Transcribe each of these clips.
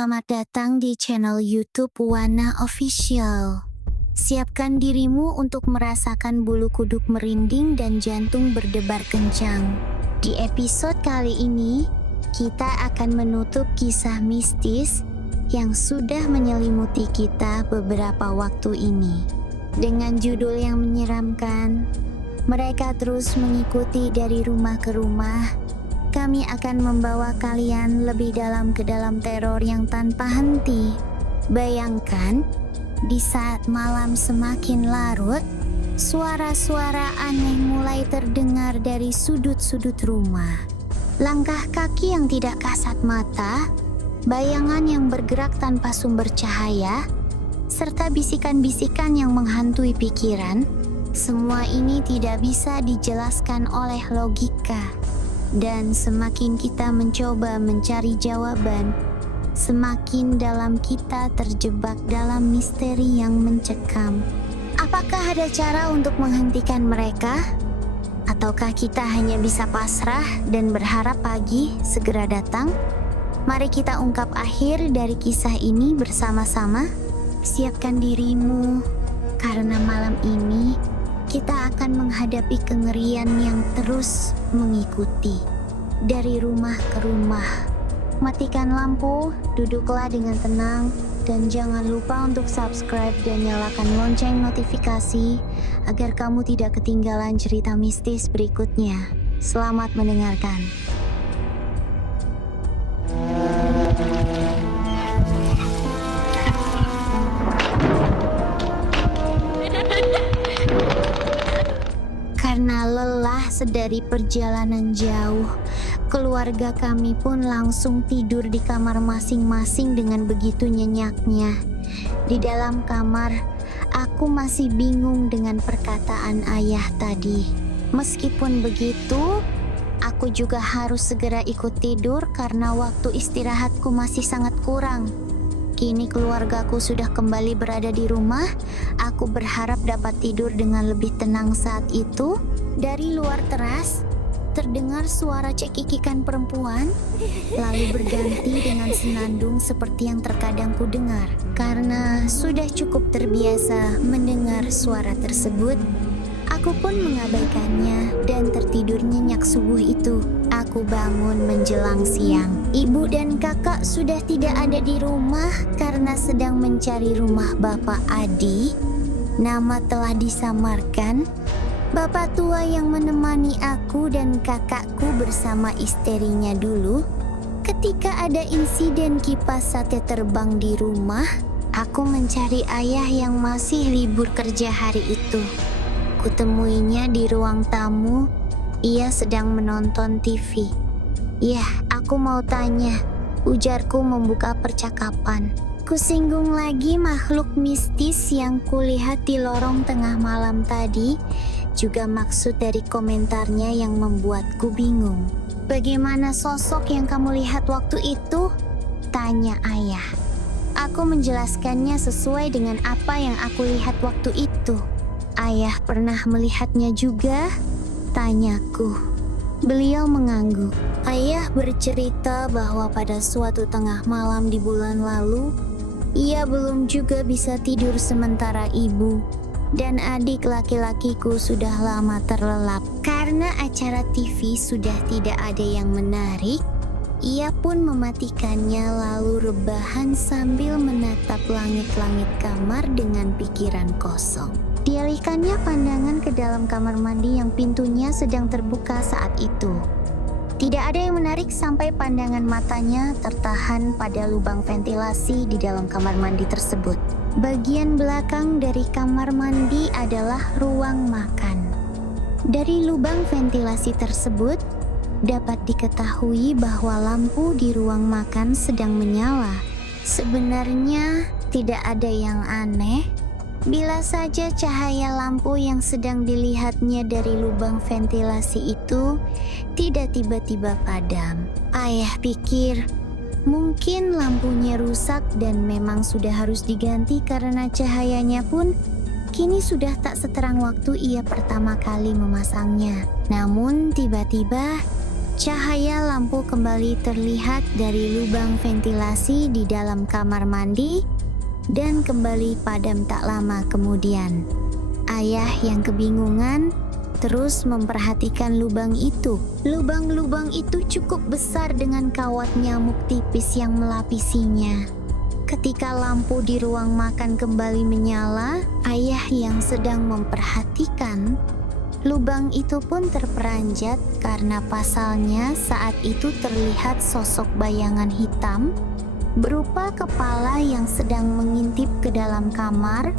Selamat datang di channel YouTube Wana Official. Siapkan dirimu untuk merasakan bulu kuduk merinding dan jantung berdebar kencang. Di episode kali ini, kita akan menutup kisah mistis yang sudah menyelimuti kita beberapa waktu ini. Dengan judul yang menyeramkan, mereka terus mengikuti dari rumah ke rumah. Kami akan membawa kalian lebih dalam ke dalam teror yang tanpa henti. Bayangkan, di saat malam semakin larut, suara-suara aneh mulai terdengar dari sudut-sudut rumah. Langkah kaki yang tidak kasat mata, bayangan yang bergerak tanpa sumber cahaya, serta bisikan-bisikan yang menghantui pikiran. Semua ini tidak bisa dijelaskan oleh logika. Dan semakin kita mencoba mencari jawaban, semakin dalam kita terjebak dalam misteri yang mencekam. Apakah ada cara untuk menghentikan mereka? Ataukah kita hanya bisa pasrah dan berharap pagi segera datang? Mari kita ungkap akhir dari kisah ini bersama-sama. Siapkan dirimu, karena malam ini kita akan menghadapi kengerian yang terus mengikuti. Dari rumah ke rumah. Matikan lampu, duduklah dengan tenang, dan jangan lupa untuk subscribe dan nyalakan lonceng notifikasi agar kamu tidak ketinggalan cerita mistis berikutnya. Selamat mendengarkan. Karena lelah sedari perjalanan jauh, keluarga kami pun langsung tidur di kamar masing-masing dengan begitu nyenyaknya. Di dalam kamar, aku masih bingung dengan perkataan ayah tadi. Meskipun begitu, aku juga harus segera ikut tidur karena waktu istirahatku masih sangat kurang. Kini keluargaku sudah kembali berada di rumah. Aku berharap dapat tidur dengan lebih tenang saat itu. Dari luar teras, terdengar suara cekikikan perempuan, lalu berganti dengan senandung seperti yang terkadang ku dengar. Karena sudah cukup terbiasa mendengar suara tersebut, aku pun mengabaikannya dan tertidur nyenyak subuh itu. Aku bangun menjelang siang. Ibu dan kakak sudah tidak ada di rumah karena sedang mencari rumah Bapak Adi. Nama telah disamarkan. Bapak tua yang menemani aku dan kakakku bersama istrinya dulu. Ketika ada insiden kipas sate terbang di rumah, aku mencari ayah yang masih libur kerja hari itu. Kutemuinya di ruang tamu. Ia sedang menonton TV. "Yah, aku mau tanya," ujarku membuka percakapan. Kusinggung lagi makhluk mistis yang kulihat di lorong tengah malam tadi, juga maksud dari komentarnya yang membuatku bingung. "Bagaimana sosok yang kamu lihat waktu itu?" tanya ayah. Aku menjelaskannya sesuai dengan apa yang aku lihat waktu itu. "Ayah pernah melihatnya juga?" tanyaku. Beliau mengangguk. Ayah bercerita bahwa pada suatu tengah malam di bulan lalu, ia belum juga bisa tidur sementara ibu dan adik laki-lakiku sudah lama terlelap. Karena acara TV sudah tidak ada yang menarik, ia pun mematikannya lalu rebahan sambil menatap langit-langit kamar dengan pikiran kosong. Dialihkannya pandangan ke dalam kamar mandi yang pintunya sedang terbuka saat itu. Tidak ada yang menarik sampai pandangan matanya tertahan pada lubang ventilasi di dalam kamar mandi tersebut. Bagian belakang dari kamar mandi adalah ruang makan. Dari lubang ventilasi tersebut, dapat diketahui bahwa lampu di ruang makan sedang menyala. Sebenarnya tidak ada yang aneh bila saja cahaya lampu yang sedang dilihatnya dari lubang ventilasi itu tidak tiba-tiba padam. Ayah pikir mungkin lampunya rusak dan memang sudah harus diganti karena cahayanya pun kini sudah tak seterang waktu ia pertama kali memasangnya. Namun tiba-tiba Cahaya lampu kembali terlihat dari lubang ventilasi di dalam kamar mandi dan kembali padam tak lama kemudian. Ayah yang kebingungan terus memperhatikan lubang itu. Lubang-lubang itu cukup besar dengan kawat nyamuk tipis yang melapisinya. Ketika lampu di ruang makan kembali menyala, ayah yang sedang memperhatikan lubang itu pun terperanjat karena pasalnya saat itu terlihat sosok bayangan hitam berupa kepala yang sedang mengintip ke dalam kamar,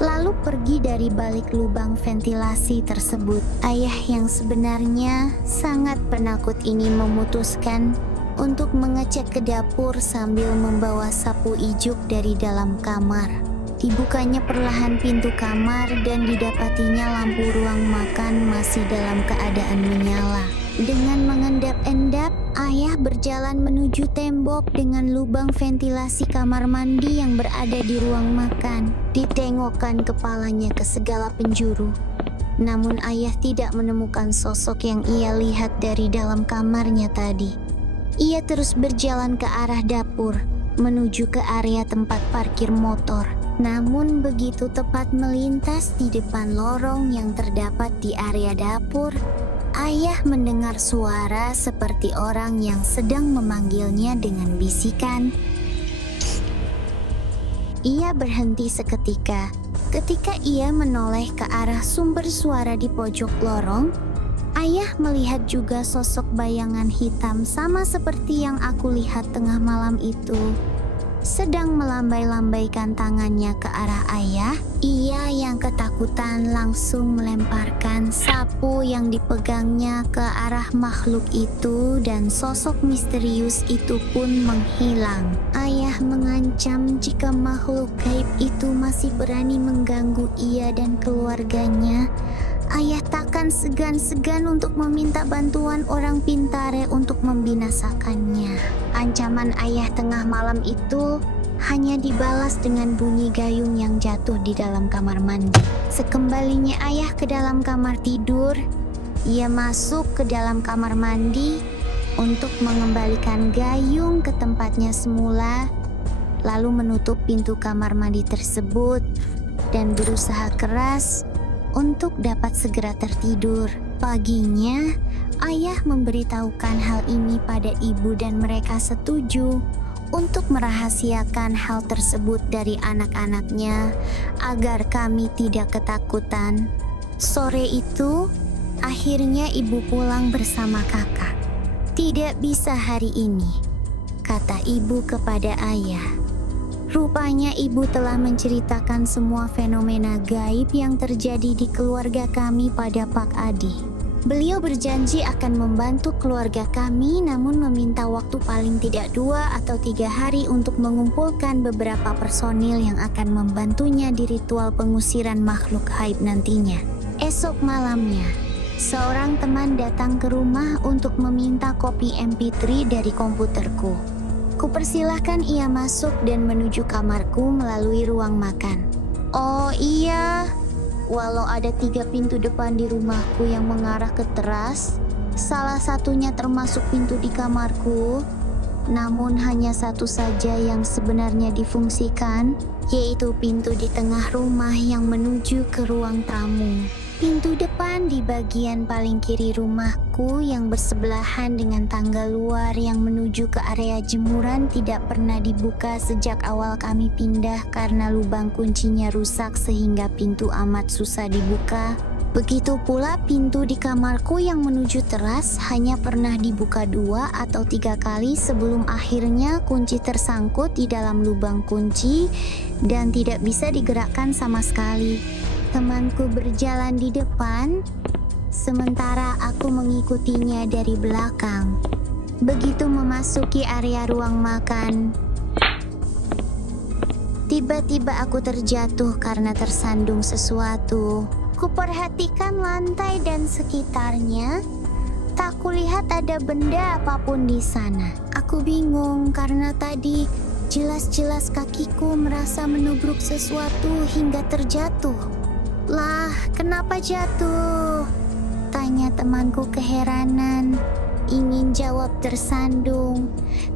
lalu pergi dari balik lubang ventilasi tersebut. Ayah yang sebenarnya sangat penakut ini memutuskan untuk mengecek ke dapur sambil membawa sapu ijuk dari dalam kamar. Dibukanya perlahan pintu kamar dan didapatinya lampu ruang makan masih dalam keadaan menyala. Dengan mengendap-endap, ayah berjalan menuju tembok dengan lubang ventilasi kamar mandi yang berada di ruang makan. Ditengokkan kepalanya ke segala penjuru. Namun ayah tidak menemukan sosok yang ia lihat dari dalam kamarnya tadi. Ia terus berjalan ke arah dapur, menuju ke area tempat parkir motor. Namun begitu tepat melintas di depan lorong yang terdapat di area dapur, ayah mendengar suara seperti orang yang sedang memanggilnya dengan bisikan. Ia berhenti seketika. Ketika ia menoleh ke arah sumber suara di pojok lorong, ayah melihat juga sosok bayangan hitam sama seperti yang aku lihat tengah malam itu. Sedang melambai-lambaikan tangannya ke arah ayah, ia yang ketakutan langsung melemparkan sapu yang dipegangnya ke arah makhluk itu dan sosok misterius itu pun menghilang. Ayah mengancam jika makhluk gaib itu masih berani mengganggu ia dan keluarganya, ayah takkan segan-segan untuk meminta bantuan orang Pintare untuk membinasakannya. Ancaman ayah tengah malam itu hanya dibalas dengan bunyi gayung yang jatuh di dalam kamar mandi. Sekembalinya ayah ke dalam kamar tidur, ia masuk ke dalam kamar mandi untuk mengembalikan gayung ke tempatnya semula, lalu menutup pintu kamar mandi tersebut dan berusaha keras untuk dapat segera tertidur. Paginya, ayah memberitahukan hal ini pada ibu dan mereka setuju untuk merahasiakan hal tersebut dari anak-anaknya agar kami tidak ketakutan. Sore itu, akhirnya ibu pulang bersama kakak. "Tidak bisa hari ini," kata ibu kepada ayah. Rupanya ibu telah menceritakan semua fenomena gaib yang terjadi di keluarga kami pada Pak Adi. Beliau berjanji akan membantu keluarga kami, namun meminta waktu paling tidak 2 atau 3 hari untuk mengumpulkan beberapa personil yang akan membantunya di ritual pengusiran makhluk gaib nantinya. Esok malamnya, seorang teman datang ke rumah untuk meminta kopi MP3 dari komputerku. Kupersilahkan ia masuk dan menuju kamarku melalui ruang makan. Oh iya, walau ada 3 pintu depan di rumahku yang mengarah ke teras, salah satunya termasuk pintu di kamarku, namun hanya satu saja yang sebenarnya difungsikan, yaitu pintu di tengah rumah yang menuju ke ruang tamu. Pintu depan di bagian paling kiri rumahku yang bersebelahan dengan tangga luar yang menuju ke area jemuran tidak pernah dibuka sejak awal kami pindah karena lubang kuncinya rusak sehingga pintu amat susah dibuka. Begitu pula pintu di kamarku yang menuju teras hanya pernah dibuka 2 atau 3 kali sebelum akhirnya kunci tersangkut di dalam lubang kunci dan tidak bisa digerakkan sama sekali. Temanku berjalan di depan, sementara aku mengikutinya dari belakang. Begitu memasuki area ruang makan, tiba-tiba aku terjatuh karena tersandung sesuatu. Kuperhatikan lantai dan sekitarnya, tak kulihat ada benda apapun di sana. Aku bingung karena tadi jelas-jelas kakiku merasa menubruk sesuatu hingga terjatuh. "Lah, kenapa jatuh?" tanya temanku keheranan. Ingin jawab tersandung,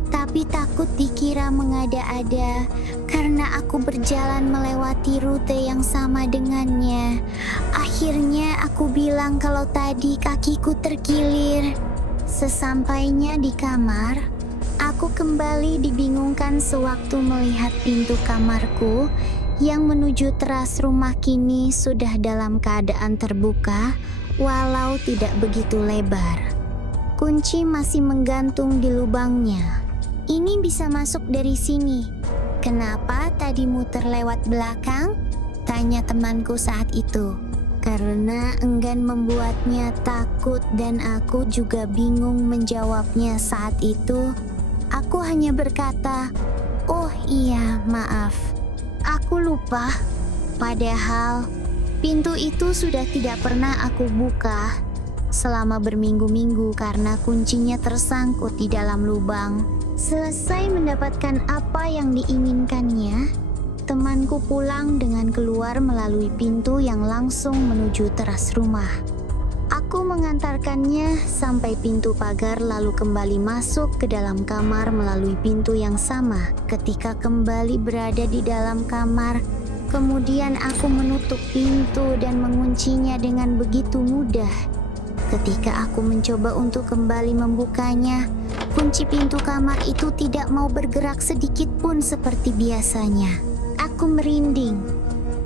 tapi takut dikira mengada-ada karena aku berjalan melewati rute yang sama dengannya. Akhirnya aku bilang kalau tadi kakiku terkilir. Sesampainya di kamar, aku kembali dibingungkan sewaktu melihat pintu kamarku yang menuju teras rumah kini sudah dalam keadaan terbuka, walau tidak begitu lebar. Kunci masih menggantung di lubangnya. Ini bisa masuk dari sini. Kenapa tadi muter lewat belakang? Tanya temanku saat itu. Karena enggan membuatnya takut dan aku juga bingung menjawabnya saat itu. Aku hanya berkata, "Oh iya, maaf. Aku lupa." Padahal pintu itu sudah tidak pernah aku buka selama berminggu-minggu karena kuncinya tersangkut di dalam lubang. Selesai mendapatkan apa yang diinginkannya, temanku pulang dengan keluar melalui pintu yang langsung menuju teras rumah. Aku mengantarkannya sampai pintu pagar lalu kembali masuk ke dalam kamar melalui pintu yang sama. Ketika kembali berada di dalam kamar, kemudian aku menutup pintu dan menguncinya dengan begitu mudah. Ketika aku mencoba untuk kembali membukanya, kunci pintu kamar itu tidak mau bergerak sedikit pun seperti biasanya. Aku merinding.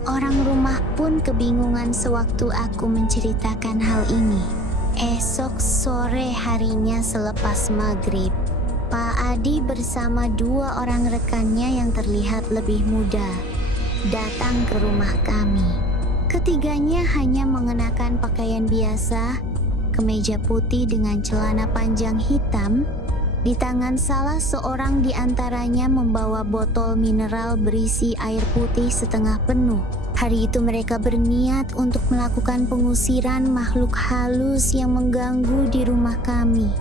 Orang rumah pun kebingungan sewaktu aku menceritakan hal ini. Esok sore harinya selepas maghrib, Pak Adi bersama 2 orang rekannya yang terlihat lebih muda datang ke rumah kami. Ketiganya hanya mengenakan pakaian biasa, kemeja putih dengan celana panjang hitam. Di tangan salah seorang di antaranya membawa botol mineral berisi air putih setengah penuh. Hari itu mereka berniat untuk melakukan pengusiran makhluk halus yang mengganggu di rumah kami.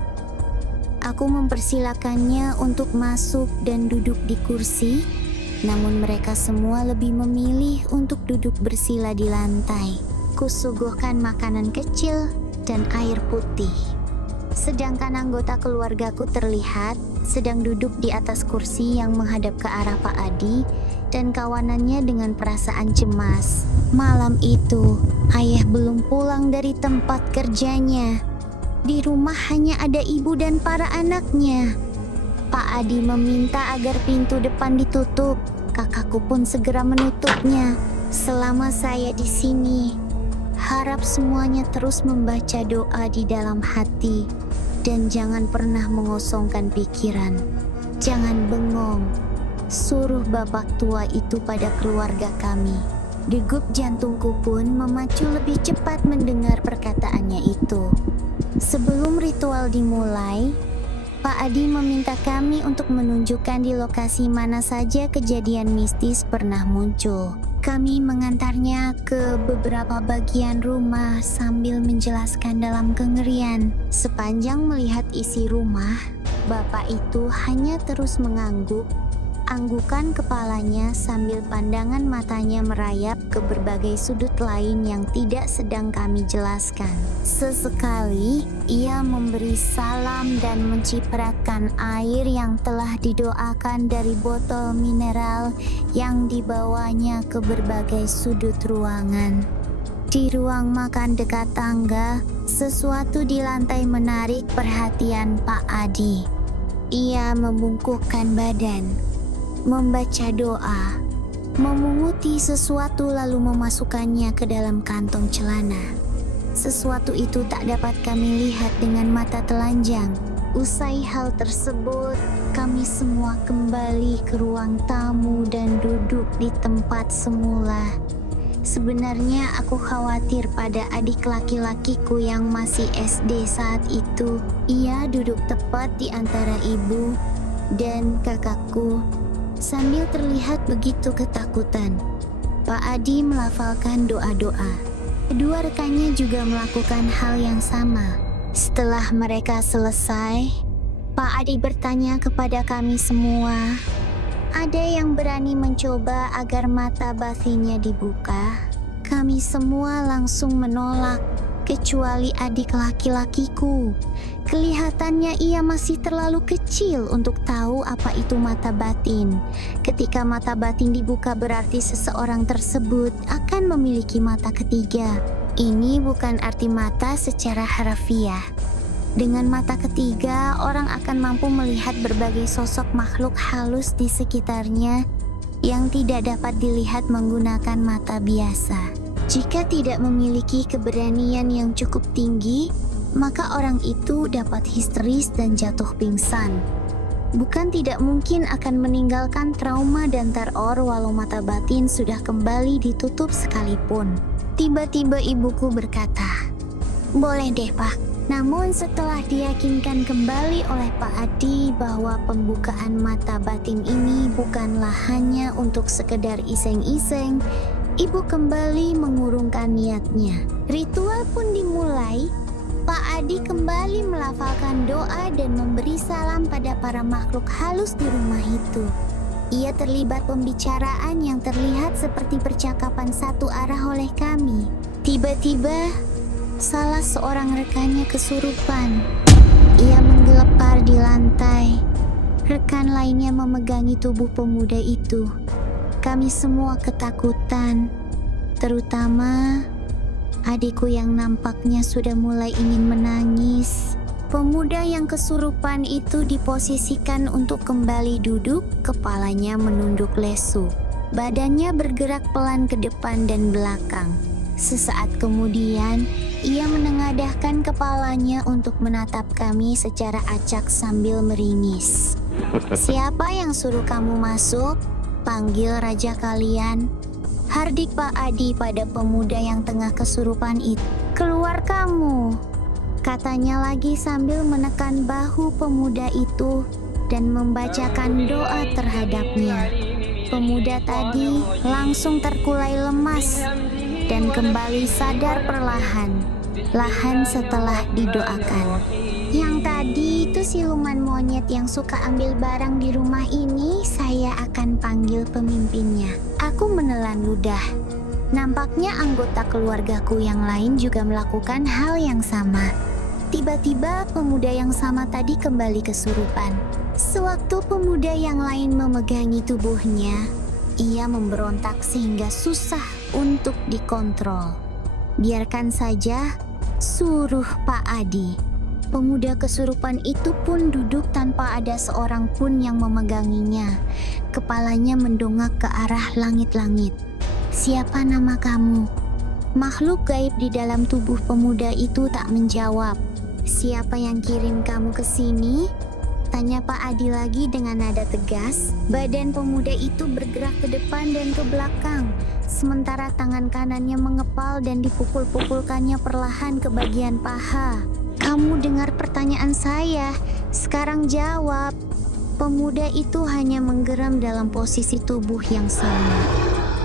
Aku mempersilakannya untuk masuk dan duduk di kursi, namun mereka semua lebih memilih untuk duduk bersila di lantai. Kusuguhkan makanan kecil dan air putih. Sedangkan anggota keluargaku terlihat sedang duduk di atas kursi yang menghadap ke arah Pak Adi dan kawanannya dengan perasaan cemas. Malam itu, ayah belum pulang dari tempat kerjanya. Di rumah hanya ada ibu dan para anaknya. Pak Adi meminta agar pintu depan ditutup. Kakakku pun segera menutupnya. Selama saya di sini, harap semuanya terus membaca doa di dalam hati dan jangan pernah mengosongkan pikiran. Jangan bengong. Suruh bapak tua itu pada keluarga kami. Degup jantungku pun memacu lebih cepat mendengar perkataannya itu. Sebelum ritual dimulai, Pak Adi meminta kami untuk menunjukkan di lokasi mana saja kejadian mistis pernah muncul. Kami mengantarnya ke beberapa bagian rumah sambil menjelaskan dalam kengerian. Sepanjang melihat isi rumah, bapak itu hanya terus mengangguk, anggukan kepalanya sambil pandangan matanya merayap ke berbagai sudut lain yang tidak sedang kami jelaskan. Sesekali, ia memberi salam dan menciprakan air yang telah didoakan dari botol mineral yang dibawanya ke berbagai sudut ruangan. Di ruang makan dekat tangga, sesuatu di lantai menarik perhatian Pak Adi. Ia membungkukkan badan, membaca doa, memunguti sesuatu lalu memasukkannya ke dalam kantong celana. Sesuatu itu tak dapat kami lihat dengan mata telanjang. Usai hal tersebut, kami semua kembali ke ruang tamu dan duduk di tempat semula. Sebenarnya aku khawatir pada adik laki-lakiku yang masih SD saat itu. Ia duduk tepat di antara ibu dan kakakku sambil terlihat begitu ketakutan. Pak Adi melafalkan doa-doa. Kedua rekannya juga melakukan hal yang sama. Setelah mereka selesai, Pak Adi bertanya kepada kami semua, ada yang berani mencoba agar mata batinnya dibuka? Kami semua langsung menolak. kecuali adik laki-lakiku. Kelihatannya ia masih terlalu kecil untuk tahu apa itu mata batin. Ketika mata batin dibuka berarti seseorang tersebut akan memiliki mata ketiga. Ini bukan arti mata secara harfiah. Dengan mata ketiga, orang akan mampu melihat berbagai sosok makhluk halus di sekitarnya yang tidak dapat dilihat menggunakan mata biasa. Jika tidak memiliki keberanian yang cukup tinggi, maka orang itu dapat histeris dan jatuh pingsan. Bukan tidak mungkin akan meninggalkan trauma dan teror walau mata batin sudah kembali ditutup sekalipun. Tiba-tiba ibuku berkata, "Boleh deh, Pak." Namun setelah diyakinkan kembali oleh Pak Adi bahwa pembukaan mata batin ini bukanlah hanya untuk sekedar iseng-iseng, ibu kembali mengurungkan niatnya. Ritual pun dimulai. Pak Adi kembali melafalkan doa dan memberi salam pada para makhluk halus di rumah itu. Ia terlibat pembicaraan yang terlihat seperti percakapan satu arah oleh kami. Tiba-tiba, salah seorang rekannya kesurupan. Ia menggelepar di lantai. Rekan lainnya memegangi tubuh pemuda itu. Kami semua ketakutan, terutama adikku yang nampaknya sudah mulai ingin menangis. Pemuda yang kesurupan itu diposisikan untuk kembali duduk, kepalanya menunduk lesu. Badannya bergerak pelan ke depan dan belakang. Sesaat kemudian, ia menengadahkan kepalanya untuk menatap kami secara acak sambil meringis. "Siapa yang suruh kamu masuk? Panggil raja kalian." Hardik Pak Adi pada pemuda yang tengah kesurupan itu. "Keluar kamu," katanya lagi sambil menekan bahu pemuda itu dan membacakan doa terhadapnya. Pemuda tadi langsung terkulai lemas dan kembali sadar perlahan setelah didoakan. "Yang tadi itu siluman monyet yang suka ambil barang di rumah ini, saya akan panggil pemimpinnya." Aku menelan ludah. Nampaknya anggota keluargaku yang lain juga melakukan hal yang sama. Tiba-tiba pemuda yang sama tadi kembali kesurupan. Sewaktu pemuda yang lain memegangi tubuhnya, ia memberontak sehingga susah untuk dikontrol. "Biarkan saja," suruh Pak Adi. Pemuda kesurupan itu pun duduk tanpa ada seorang pun yang memeganginya. Kepalanya mendongak ke arah langit-langit. "Siapa nama kamu?" Makhluk gaib di dalam tubuh pemuda itu tak menjawab. "Siapa yang kirim kamu ke sini?" tanya Pak Adi lagi dengan nada tegas. Badan pemuda itu bergerak ke depan dan ke belakang, sementara tangan kanannya mengepal dan dipukul-pukulkannya perlahan ke bagian paha. "Kamu dengar pertanyaan saya, sekarang jawab." Pemuda itu hanya menggeram dalam posisi tubuh yang sama.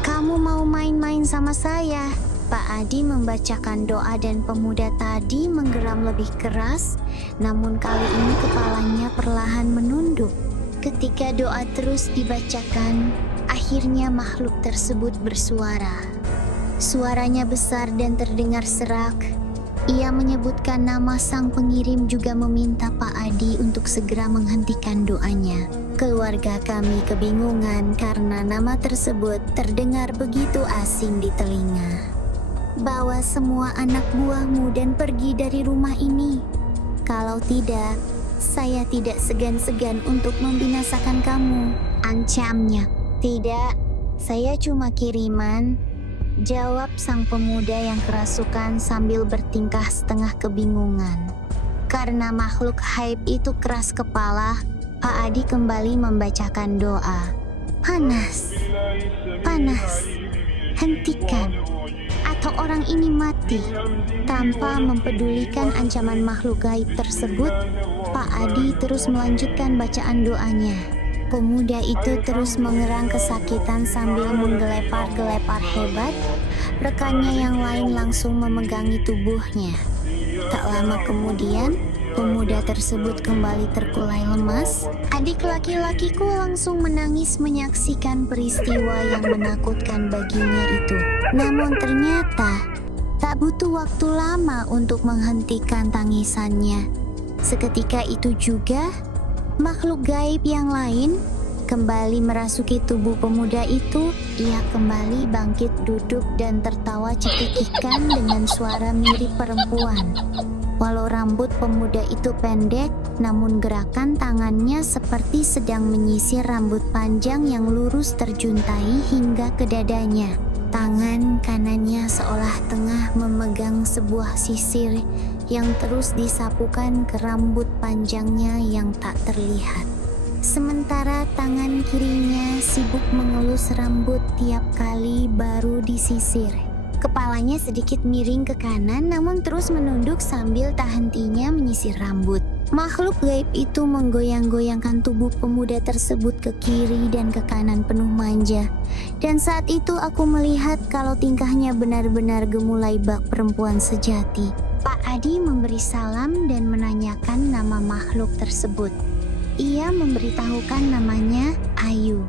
"Kamu mau main-main sama saya?" Pak Adi membacakan doa dan pemuda tadi menggeram lebih keras, namun kali ini kepalanya perlahan menunduk. Ketika doa terus dibacakan, akhirnya makhluk tersebut bersuara. Suaranya besar dan terdengar serak. Ia menyebutkan nama sang pengirim juga meminta Pak Adi untuk segera menghentikan doanya. Keluarga kami kebingungan karena nama tersebut terdengar begitu asing di telinga. "Bawa semua anak buahmu dan pergi dari rumah ini. Kalau tidak, saya tidak segan-segan untuk membinasakan kamu," ancamnya. "Tidak, saya cuma kiriman," jawab sang pemuda yang kerasukan sambil bertingkah setengah kebingungan. Karena makhluk haib itu keras kepala, Pak Adi kembali membacakan doa. "Panas, panas, hentikan, atau orang ini mati." Tanpa mempedulikan ancaman makhluk gaib tersebut, Pak Adi terus melanjutkan bacaan doanya. Pemuda itu terus mengerang kesakitan sambil menggelepar-gelepar hebat. Rekannya yang lain langsung memegangi tubuhnya. Tak lama kemudian, pemuda tersebut kembali terkulai lemas. Adik laki-lakiku langsung menangis menyaksikan peristiwa yang menakutkan baginya itu. Namun ternyata, Tak butuh waktu lama untuk menghentikan tangisannya. Seketika itu juga, makhluk gaib yang lain kembali merasuki tubuh pemuda itu. Ia kembali bangkit duduk dan tertawa cekikikan dengan suara mirip perempuan. Walau rambut pemuda itu pendek, namun gerakan tangannya seperti sedang menyisir rambut panjang yang lurus terjuntai hingga ke dadanya. Tangan kanannya seolah tengah memegang sebuah sisir yang terus disapukan ke rambut panjangnya yang tak terlihat. Sementara tangan kirinya sibuk mengelus rambut tiap kali baru disisir. Kepalanya sedikit miring ke kanan namun terus menunduk sambil tak hentinya menyisir rambut. Makhluk gaib itu menggoyang-goyangkan tubuh pemuda tersebut ke kiri dan ke kanan penuh manja. Dan saat itu aku melihat kalau tingkahnya benar-benar gemulai bak perempuan sejati. Pak Adi memberi salam dan menanyakan nama makhluk tersebut. Ia memberitahukan namanya Ayu.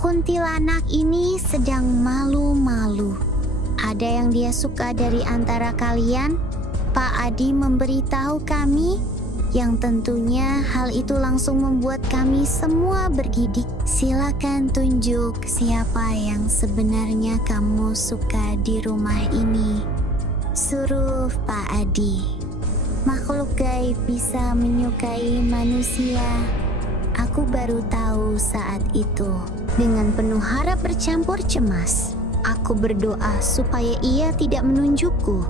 Kuntilanak ini sedang malu-malu. Ada yang dia suka dari antara kalian? Pak Adi memberitahu kami, yang tentunya hal itu langsung membuat kami semua bergidik. Silakan tunjuk siapa yang sebenarnya kamu suka di rumah ini. Suruh Pak Adi. Makhluk gaib bisa menyukai manusia. Aku baru tahu saat itu. Dengan penuh harap bercampur cemas, aku berdoa supaya ia tidak menunjukku.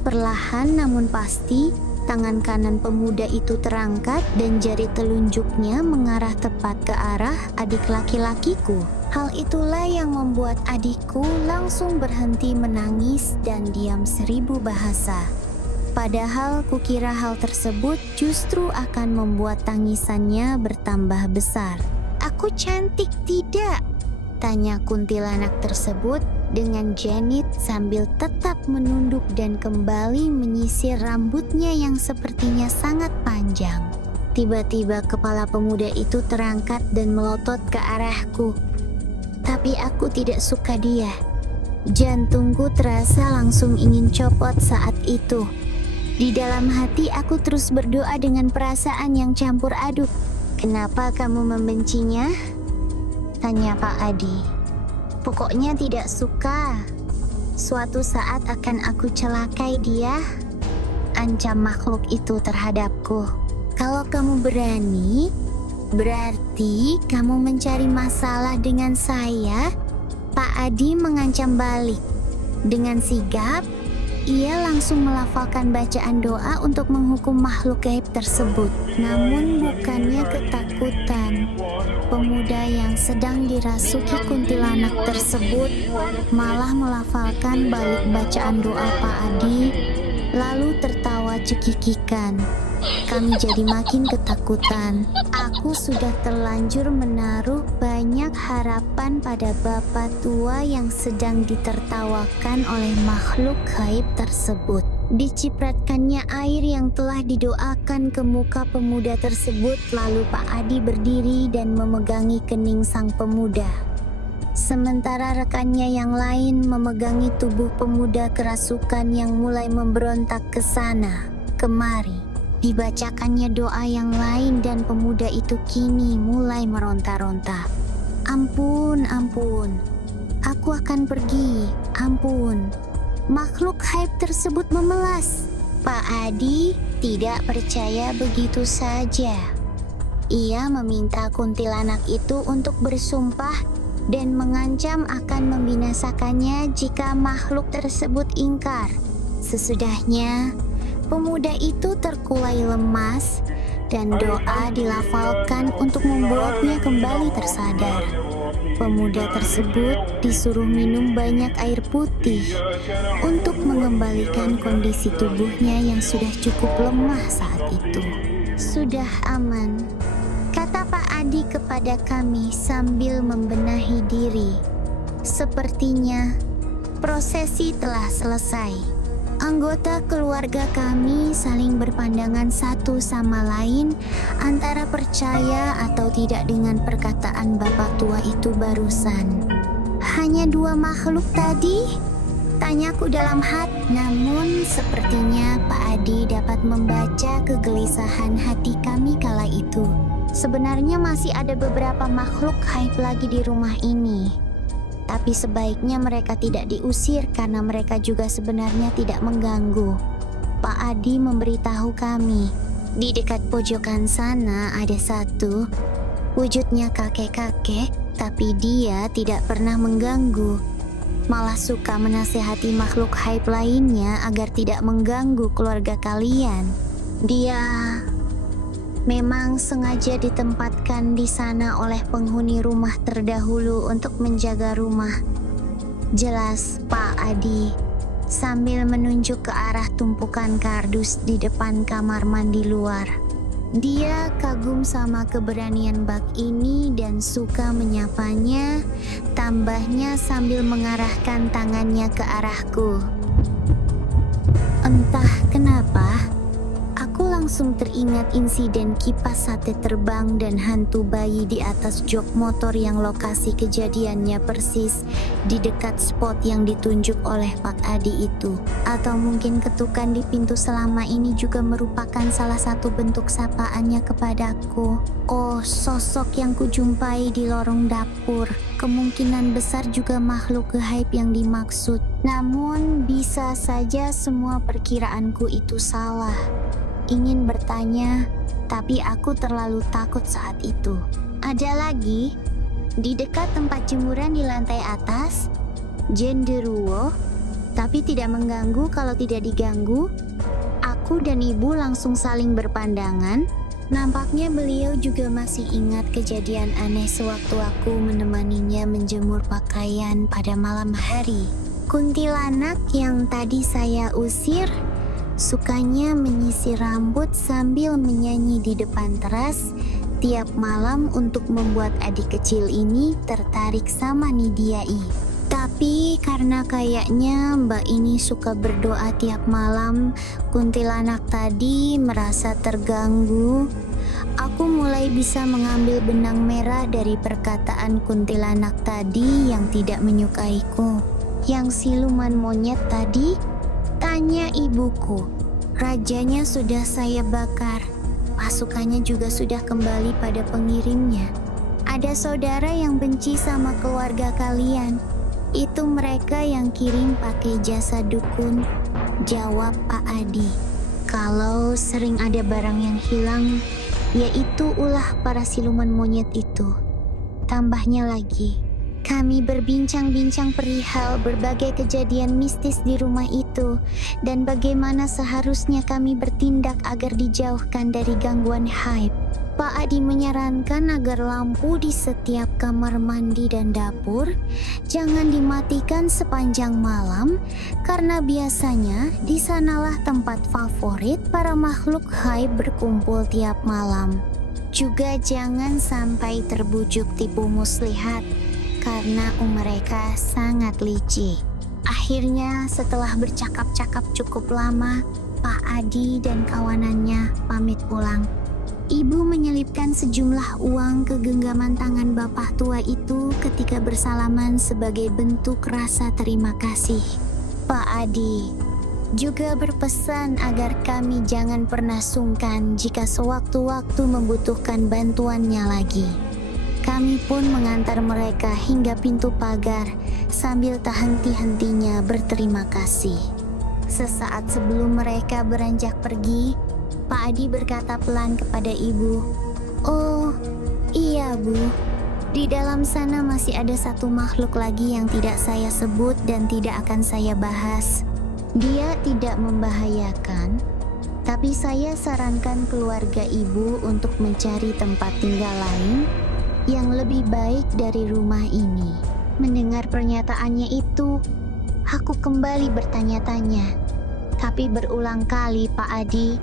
Perlahan namun pasti, tangan kanan pemuda itu terangkat dan jari telunjuknya mengarah tepat ke arah adik laki-lakiku. Hal itulah yang membuat adikku langsung berhenti menangis dan diam 1000 bahasa. Padahal kukira hal tersebut justru akan membuat tangisannya bertambah besar. Aku cantik tidak? Tanya kuntilanak tersebut dengan jenit sambil tetap menunduk dan kembali menyisir rambutnya yang sepertinya sangat panjang. Tiba-tiba kepala pemuda itu terangkat dan melotot ke arahku. Tapi aku tidak suka dia. Jantungku terasa langsung ingin copot saat itu. Di dalam hati aku terus berdoa dengan perasaan yang campur aduk. Kenapa kamu membencinya? Tanya Pak Adi. Pokoknya tidak suka. Suatu saat akan aku celakai dia. Ancam makhluk itu terhadapku. Kalau kamu berani, berarti kamu mencari masalah dengan saya. Pak Adi mengancam balik. Dengan sigap, ia langsung melafalkan bacaan doa untuk menghukum makhluk gaib tersebut. Namun bukannya ketakutan, pemuda yang sedang dirasuki kuntilanak tersebut malah melafalkan balik bacaan doa Pak Adi, lalu tertawa cekikikan. Kami jadi makin ketakutan. Aku sudah terlanjur menaruh banyak harapan pada bapak tua yang sedang ditertawakan oleh makhluk gaib tersebut. Dicipratkannya air yang telah didoakan ke muka pemuda tersebut, lalu Pak Adi berdiri dan memegangi kening sang pemuda. Sementara rekannya yang lain memegangi tubuh pemuda kerasukan yang mulai memberontak ke sana, kemari. Dibacakannya doa yang lain dan pemuda itu kini mulai meronta-ronta. Ampun, ampun. Aku akan pergi. Ampun. Makhluk gaib tersebut memelas. Pak Adi tidak percaya begitu saja. Ia meminta kuntilanak itu untuk bersumpah dan mengancam akan membinasakannya jika makhluk tersebut ingkar. Sesudahnya, pemuda itu terkulai lemas dan doa dilafalkan untuk membuatnya kembali tersadar. Pemuda tersebut disuruh minum banyak air putih untuk mengembalikan kondisi tubuhnya yang sudah cukup lemah saat itu. Sudah aman, kata Pak Adi kepada kami sambil membenahi diri. Sepertinya prosesi telah selesai. Anggota keluarga kami saling berpandangan satu sama lain antara percaya atau tidak dengan perkataan bapak tua itu barusan. Hanya 2 makhluk tadi? Tanyaku dalam hati. Namun sepertinya Pak Adi dapat membaca kegelisahan hati kami kala itu. Sebenarnya masih ada beberapa makhluk gaib lagi di rumah ini. Tapi sebaiknya mereka tidak diusir karena mereka juga sebenarnya tidak mengganggu. Pak Adi memberitahu kami, di dekat pojokan sana ada satu. Wujudnya kakek-kakek, tapi dia tidak pernah mengganggu. Malah suka menasihati makhluk gaib lainnya agar tidak mengganggu keluarga kalian. Dia memang sengaja ditempatkan di sana oleh penghuni rumah terdahulu untuk menjaga rumah. Jelas Pak Adi, sambil menunjuk ke arah tumpukan kardus di depan kamar mandi luar. Dia kagum sama keberanian bak ini dan suka menyapanya, tambahnya sambil mengarahkan tangannya ke arahku. Entah kenapa, aku langsung teringat insiden kipas sate terbang dan hantu bayi di atas jok motor yang lokasi kejadiannya persis di dekat spot yang ditunjuk oleh Pak Adi itu. Atau mungkin ketukan di pintu selama ini juga merupakan salah satu bentuk sapaannya kepadaku. Oh, sosok yang kujumpai di lorong dapur kemungkinan besar juga makhluk gaib yang dimaksud. Namun bisa saja semua perkiraanku itu salah. Ingin bertanya, tapi aku terlalu takut saat itu. Ada lagi, di dekat tempat jemuran di lantai atas, genderuwo, tapi tidak mengganggu kalau tidak diganggu. Aku dan ibu langsung saling berpandangan. Nampaknya beliau juga masih ingat kejadian aneh sewaktu aku menemaninya menjemur pakaian pada malam hari. Kuntilanak yang tadi saya usir sukanya menyisir rambut sambil menyanyi di depan teras tiap malam untuk membuat adik kecil ini tertarik sama Nidiai. Tapi karena kayaknya mbak ini suka berdoa tiap malam, kuntilanak tadi merasa terganggu. Aku mulai bisa mengambil benang merah dari perkataan kuntilanak tadi yang tidak menyukaiku. Yang siluman monyet tadi? Tanya ibuku. Rajanya sudah saya bakar. Pasukannya juga sudah kembali pada pengirimnya. Ada saudara yang benci sama keluarga kalian. Itu mereka yang kirim pakai jasa dukun. Jawab Pak Adi. Kalau sering ada barang yang hilang, yaitu ulah para siluman monyet itu. Tambahnya lagi, kami berbincang-bincang perihal berbagai kejadian mistis di rumah itu dan bagaimana seharusnya kami bertindak agar dijauhkan dari gangguan gaib. Pak Adi menyarankan agar lampu di setiap kamar mandi dan dapur jangan dimatikan sepanjang malam karena biasanya di sanalah tempat favorit para makhluk gaib berkumpul tiap malam. Juga jangan sampai terbujuk tipu muslihat karena mereka sangat licik. Akhirnya setelah bercakap-cakap cukup lama, Pak Adi dan kawanannya pamit pulang. Ibu menyelipkan sejumlah uang ke genggaman tangan bapak tua itu ketika bersalaman sebagai bentuk rasa terima kasih. Pak Adi juga berpesan agar kami jangan pernah sungkan jika sewaktu-waktu membutuhkan bantuannya lagi. Kami pun mengantar mereka hingga pintu pagar sambil tak henti-hentinya berterima kasih. Sesaat sebelum mereka beranjak pergi, Pak Adi berkata pelan kepada ibu, "Oh, iya Bu, di dalam sana masih ada satu makhluk lagi yang tidak saya sebut dan tidak akan saya bahas. Dia tidak membahayakan, tapi saya sarankan keluarga ibu untuk mencari tempat tinggal lain yang lebih baik dari rumah ini." Mendengar pernyataannya itu, aku kembali bertanya-tanya. Tapi berulang kali Pak Adi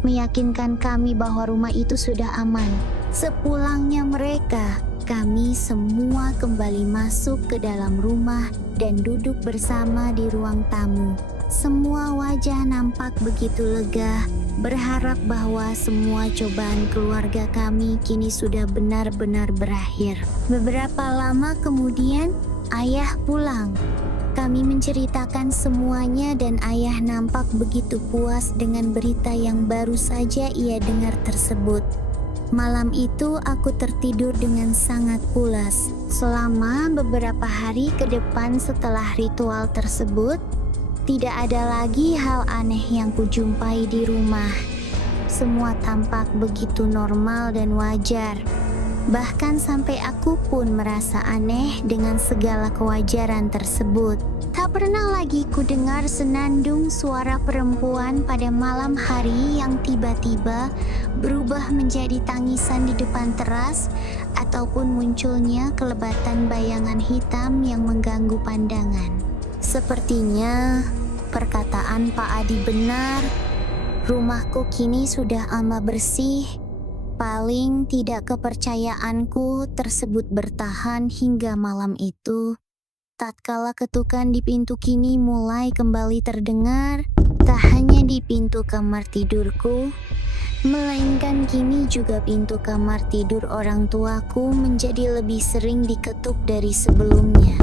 meyakinkan kami bahwa rumah itu sudah aman. Sepulangnya mereka, kami semua kembali masuk ke dalam rumah dan duduk bersama di ruang tamu. Semua wajah nampak begitu lega, berharap bahwa semua cobaan keluarga kami kini sudah benar-benar berakhir. Beberapa lama kemudian, ayah pulang. Kami menceritakan semuanya dan ayah nampak begitu puas dengan berita yang baru saja ia dengar tersebut. Malam itu aku tertidur dengan sangat pulas. Selama beberapa hari ke depan setelah ritual tersebut, tidak ada lagi hal aneh yang kujumpai di rumah. Semua tampak begitu normal dan wajar. Bahkan sampai aku pun merasa aneh dengan segala kewajaran tersebut. Tak pernah lagi ku dengar senandung suara perempuan pada malam hari yang tiba-tiba berubah menjadi tangisan di depan teras ataupun munculnya kelebatan bayangan hitam yang mengganggu pandangan. Sepertinya perkataan Pak Adi benar. Rumahku kini sudah amat bersih. Paling tidak kepercayaanku tersebut bertahan hingga malam itu. Tatkala ketukan di pintu kini mulai kembali terdengar, tak hanya di pintu kamar tidurku, melainkan kini juga pintu kamar tidur orang tuaku menjadi lebih sering diketuk dari sebelumnya.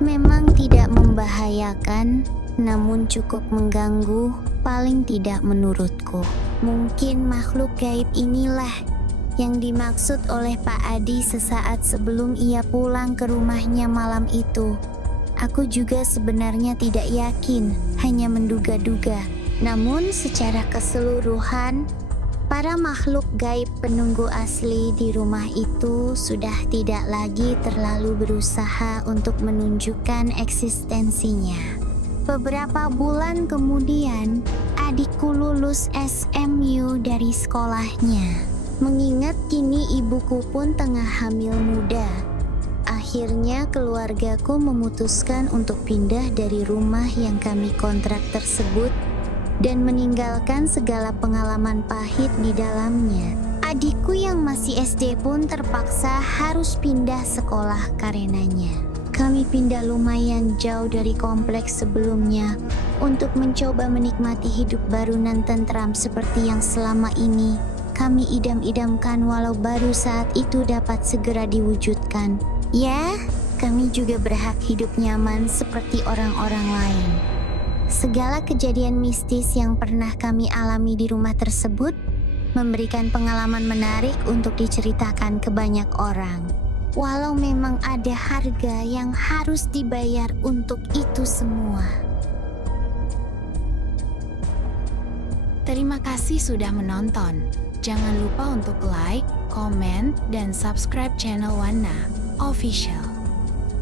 Memang tidak membahayakan, namun cukup mengganggu, paling tidak menurutku. Mungkin makhluk gaib inilah yang dimaksud oleh Pak Adi sesaat sebelum ia pulang ke rumahnya malam itu. Aku juga sebenarnya tidak yakin, hanya menduga-duga. Namun secara keseluruhan, para makhluk gaib penunggu asli di rumah itu sudah tidak lagi terlalu berusaha untuk menunjukkan eksistensinya. Beberapa bulan kemudian, adikku lulus SMU dari sekolahnya. Mengingat kini ibuku pun tengah hamil muda, akhirnya keluargaku memutuskan untuk pindah dari rumah yang kami kontrak tersebut dan meninggalkan segala pengalaman pahit di dalamnya. Adikku yang masih SD pun terpaksa harus pindah sekolah karenanya. Kami pindah lumayan jauh dari kompleks sebelumnya untuk mencoba menikmati hidup baru dan tentram seperti yang selama ini kami idam-idamkan, walau baru saat itu dapat segera diwujudkan. Ya, kami juga berhak hidup nyaman seperti orang-orang lain. Segala kejadian mistis yang pernah kami alami di rumah tersebut memberikan pengalaman menarik untuk diceritakan ke banyak orang. Walau memang ada harga yang harus dibayar untuk itu semua. Terima kasih sudah menonton. Jangan lupa untuk like, komen, dan subscribe channel Wana Official.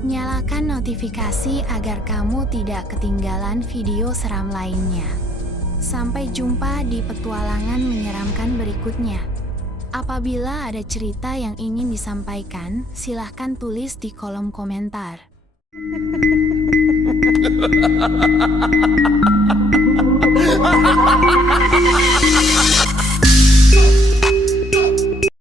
Nyalakan notifikasi agar kamu tidak ketinggalan video seram lainnya. Sampai jumpa di petualangan menyeramkan berikutnya. Apabila ada cerita yang ingin disampaikan, silahkan tulis di kolom komentar.